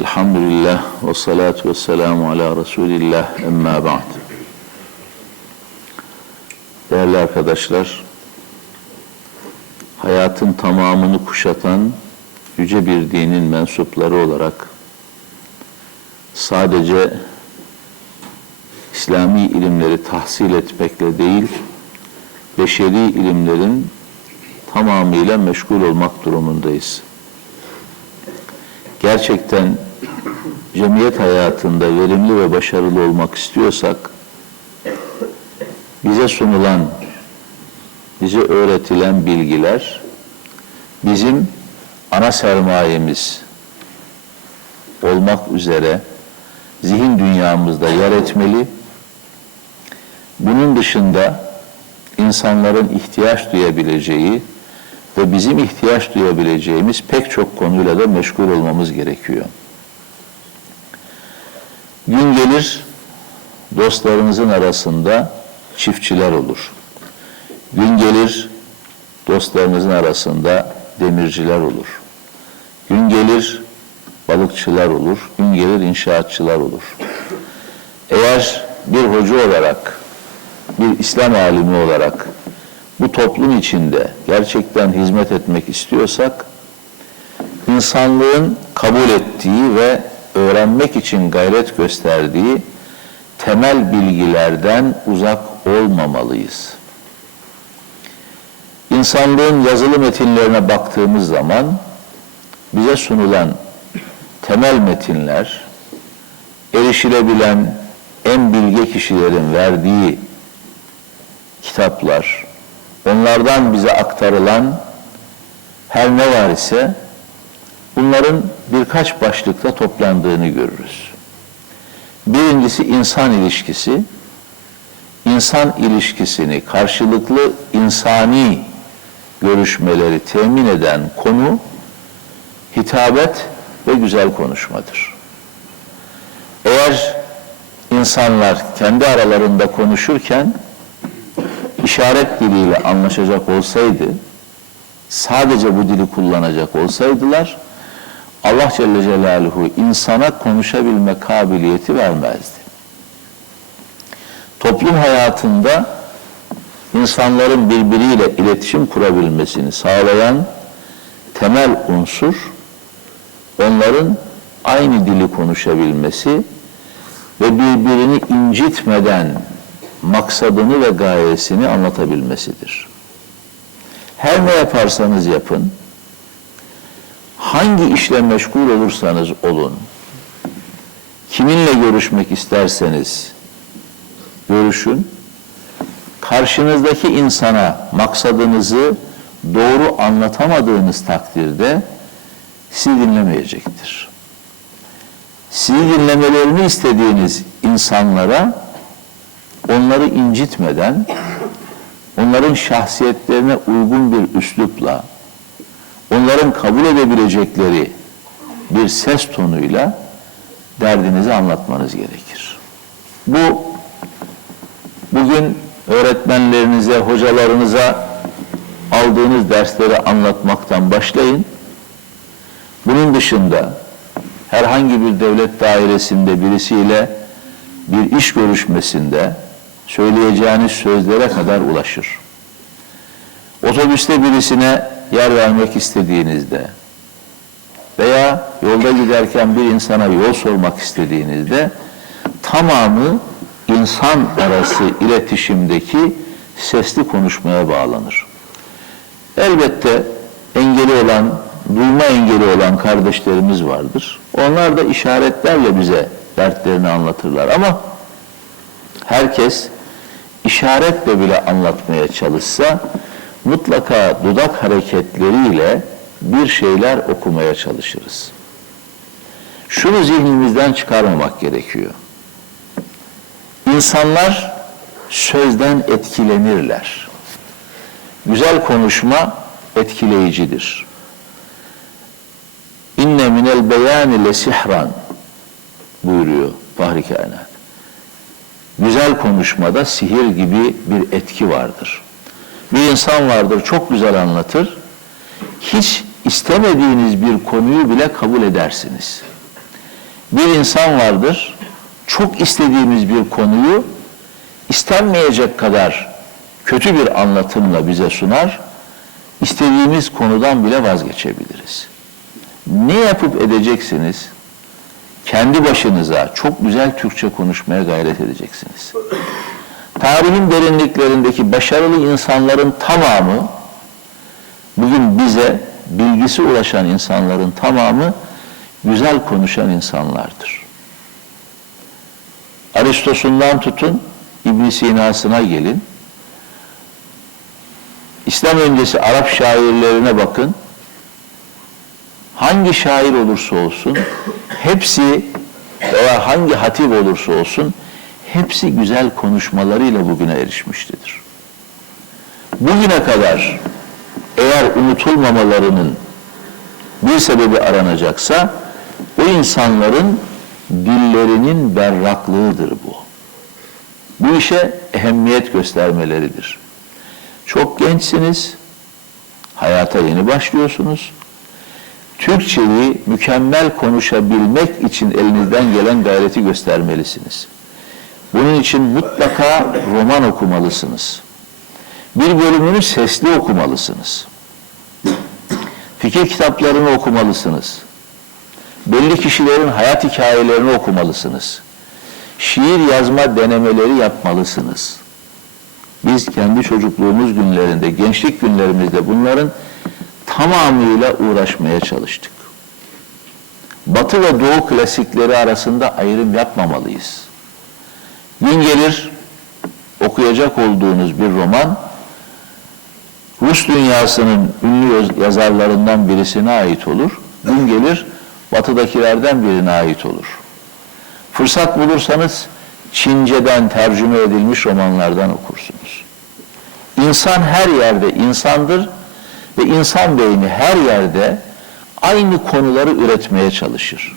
Elhamdülillah ve salatu ve selamu ala Resulillah emma ba'd. Değerli arkadaşlar, hayatın tamamını kuşatan yüce bir dinin mensupları olarak sadece İslami ilimleri tahsil etmekle değil, beşeri ilimlerin tamamıyla meşgul olmak durumundayız. Gerçekten cemiyet hayatında verimli ve başarılı olmak istiyorsak, bize sunulan, bize öğretilen bilgiler bizim ana sermayemiz olmak üzere zihin dünyamızda yer etmeli. Bunun dışında insanların ihtiyaç duyabileceği ve bizim ihtiyaç duyabileceğimiz pek çok konuyla da meşgul olmamız gerekiyor. Gün gelir dostlarınızın arasında çiftçiler olur. Gün gelir dostlarınızın arasında demirciler olur. Gün gelir balıkçılar olur. Gün gelir inşaatçılar olur. Eğer bir hoca olarak, bir İslam alimi olarak bu toplum içinde gerçekten hizmet etmek istiyorsak, insanlığın kabul ettiği ve öğrenmek için gayret gösterdiği temel bilgilerden uzak olmamalıyız. İnsanlığın yazılı metinlerine baktığımız zaman bize sunulan temel metinler, erişilebilen en bilge kişilerin verdiği kitaplar, onlardan bize aktarılan her ne var ise bunların birkaç başlıkta toplandığını görürüz. Birincisi insan ilişkisi. İnsan ilişkisini karşılıklı insani görüşmeleri temin eden konu hitabet ve güzel konuşmadır. Eğer insanlar kendi aralarında konuşurken işaret diliyle anlaşacak olsaydı, sadece bu dili kullanacak olsaydılar, Allah Celle Celaluhu insana konuşabilme kabiliyeti vermezdi. Toplum hayatında insanların birbiriyle iletişim kurabilmesini sağlayan temel unsur, onların aynı dili konuşabilmesi ve birbirini incitmeden maksadını ve gayesini anlatabilmesidir. Her ne yaparsanız yapın, hangi işle meşgul olursanız olun, kiminle görüşmek isterseniz görüşün, karşınızdaki insana maksadınızı doğru anlatamadığınız takdirde sizi dinlemeyecektir. Sizi dinlemelerini istediğiniz insanlara onları incitmeden, onların şahsiyetlerine uygun bir üslupla, onların kabul edebilecekleri bir ses tonuyla derdinizi anlatmanız gerekir. Bu bugün öğretmenlerinize, hocalarınıza aldığınız dersleri anlatmaktan başlayın. Bunun dışında herhangi bir devlet dairesinde birisiyle bir iş görüşmesinde söyleyeceğiniz sözlere kadar ulaşır. Otobüste birisine yer vermek istediğinizde veya yolda giderken bir insana yol sormak istediğinizde tamamı insan arası iletişimdeki sesli konuşmaya bağlanır. Elbette engeli olan, duyma engeli olan kardeşlerimiz vardır. Onlar da işaretlerle bize dertlerini anlatırlar ama herkes işaretle bile anlatmaya çalışsa mutlaka dudak hareketleriyle bir şeyler okumaya çalışırız. Şunu zihnimizden çıkarmamak gerekiyor. İnsanlar sözden etkilenirler. Güzel konuşma etkileyicidir. İnne minel beyani le sihran buyuruyor Fahri Kainat. Güzel konuşmada sihir gibi bir etki vardır. Bir insan vardır çok güzel anlatır. Hiç istemediğiniz bir konuyu bile kabul edersiniz. Bir insan vardır, çok istediğimiz bir konuyu istenmeyecek kadar kötü bir anlatımla bize sunar, istediğimiz konudan bile vazgeçebiliriz. Ne yapıp edeceksiniz? Kendi başınıza çok güzel Türkçe konuşmaya gayret edeceksiniz. Tarihin derinliklerindeki başarılı insanların tamamı, bugün bize bilgisi ulaşan insanların tamamı güzel konuşan insanlardır. Aristosundan tutun, İbn Sina'sına gelin. İslam öncesi Arap şairlerine bakın. Hangi şair olursa olsun, hepsi veya hangi hatip olursa olsun, hepsi güzel konuşmalarıyla bugüne erişmiştir. Bugüne kadar eğer unutulmamalarının bir sebebi aranacaksa, o insanların dillerinin berraklığıdır bu. Bu işe ehemmiyet göstermeleridir. Çok gençsiniz, hayata yeni başlıyorsunuz. Türkçeyi mükemmel konuşabilmek için elinizden gelen gayreti göstermelisiniz. Bunun için mutlaka roman okumalısınız. Bir bölümünü sesli okumalısınız. Fikir kitaplarını okumalısınız. Belli kişilerin hayat hikayelerini okumalısınız. Şiir yazma denemeleri yapmalısınız. Biz kendi çocukluğumuz günlerinde, gençlik günlerimizde bunların tamamıyla uğraşmaya çalıştık. Batı ve Doğu klasikleri arasında ayrım yapmamalıyız. Gün gelir okuyacak olduğunuz bir roman Rus dünyasının ünlü yazarlarından birisine ait olur. Gün gelir batıdakilerden birine ait olur. Fırsat bulursanız Çince'den tercüme edilmiş romanlardan okursunuz. İnsan her yerde insandır ve insan beyni her yerde aynı konuları üretmeye çalışır.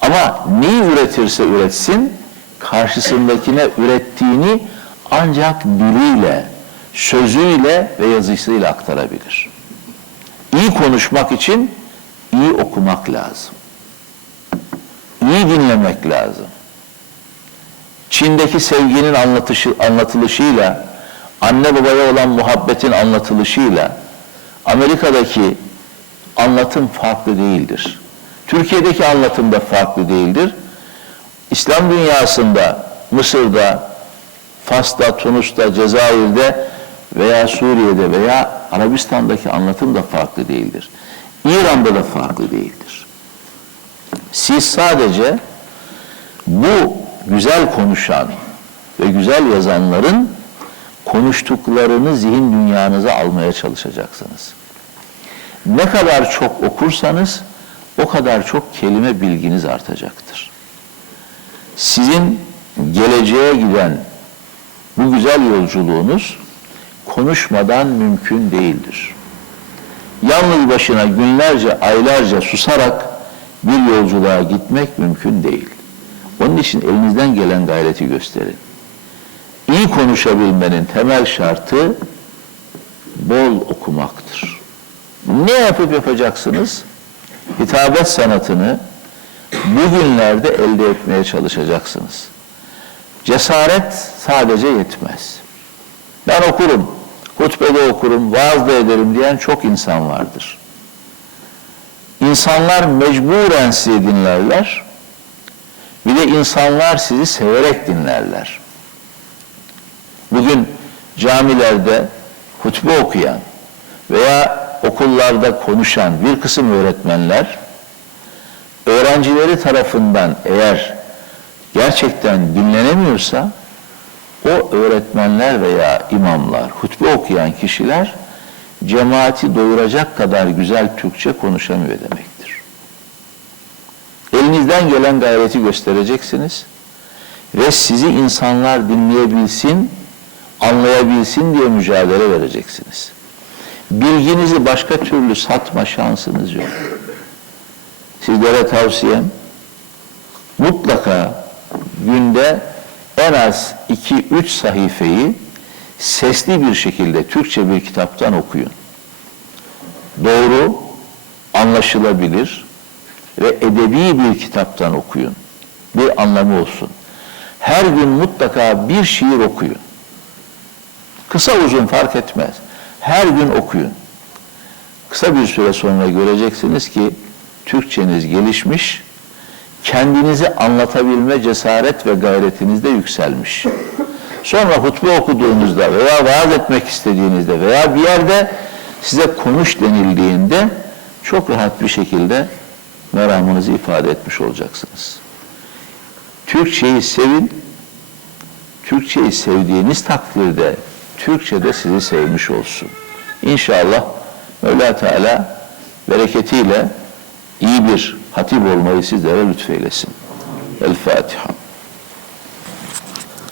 Ama neyi üretirse üretsin, karşısındakine ürettiğini ancak diliyle, sözüyle ve yazısıyla aktarabilir. İyi konuşmak için iyi okumak lazım. İyi dinlemek lazım. Çin'deki sevginin anlatışı, anlatılışıyla, anne babaya olan muhabbetin anlatılışıyla, Amerika'daki anlatım farklı değildir. Türkiye'deki anlatım da farklı değildir. İslam dünyasında, Mısır'da, Fas'ta, Tunus'ta, Cezayir'de veya Suriye'de veya Arabistan'daki anlatım da farklı değildir. İran'da da farklı değildir. Siz sadece bu güzel konuşan ve güzel yazanların konuştuklarını zihin dünyanıza almaya çalışacaksınız. Ne kadar çok okursanız o kadar çok kelime bilginiz artacaktır. Sizin geleceğe giden bu güzel yolculuğunuz konuşmadan mümkün değildir. Yalnız başına günlerce, aylarca susarak bir yolculuğa gitmek mümkün değil. Onun için elinizden gelen gayreti gösterin. İyi konuşabilmenin temel şartı bol okumaktır. Ne yapıp yapacaksınız? Hitabet sanatını bugünlerde elde etmeye çalışacaksınız. Cesaret sadece yetmez. Ben okurum, hutbede okurum, vaaz da ederim diyen çok insan vardır. İnsanlar mecburen sizi dinlerler. Bir de insanlar sizi severek dinlerler. Bugün camilerde hutbe okuyan veya okullarda konuşan bir kısım öğretmenler öğrencileri tarafından eğer gerçekten dinlenemiyorsa o öğretmenler veya imamlar, hutbe okuyan kişiler cemaati doyuracak kadar güzel Türkçe konuşamıyor demektir. Elinizden gelen gayreti göstereceksiniz ve sizi insanlar dinleyebilsin, anlayabilsin diye mücadele vereceksiniz. Bilginizi başka türlü satma şansınız yok. Sizlere tavsiyem mutlaka günde en az 2-3 sayfayı sesli bir şekilde Türkçe bir kitaptan okuyun. Doğru, anlaşılabilir, ve edebi bir kitaptan okuyun. Bir anlamı olsun. Her gün mutlaka bir şiir okuyun. Kısa uzun fark etmez. Her gün okuyun. Kısa bir süre sonra göreceksiniz ki Türkçeniz gelişmiş, kendinizi anlatabilme cesaret ve gayretiniz de yükselmiş. Sonra hutbe okuduğunuzda veya vaaz etmek istediğinizde veya bir yerde size konuş denildiğinde çok rahat bir şekilde meramınızı ifade etmiş olacaksınız. Türkçeyi sevin, Türkçeyi sevdiğiniz takdirde Türkçe de sizi sevmiş olsun. İnşallah Mevla Teala bereketiyle iyi bir hatip olmayı sizlere lütfeylesin. El Fatiha.